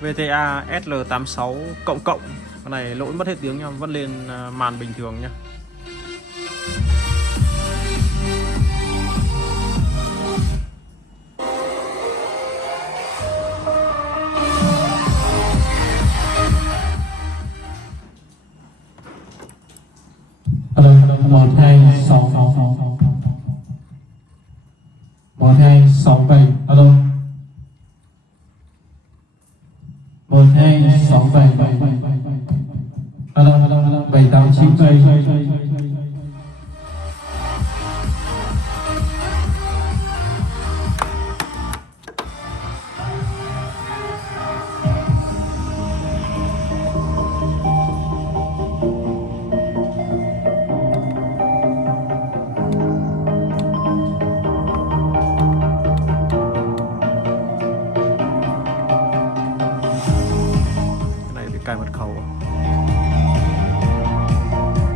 VTA SL86 cộng cộng. Cái này lỗi mất hết tiếng nha, vẫn lên màn bình thường nhá. Alo, 1 2 6 1 2 6 7 alo 1 2 6 7 alo 7 8 9 7 Cái này bị cài mật khẩu.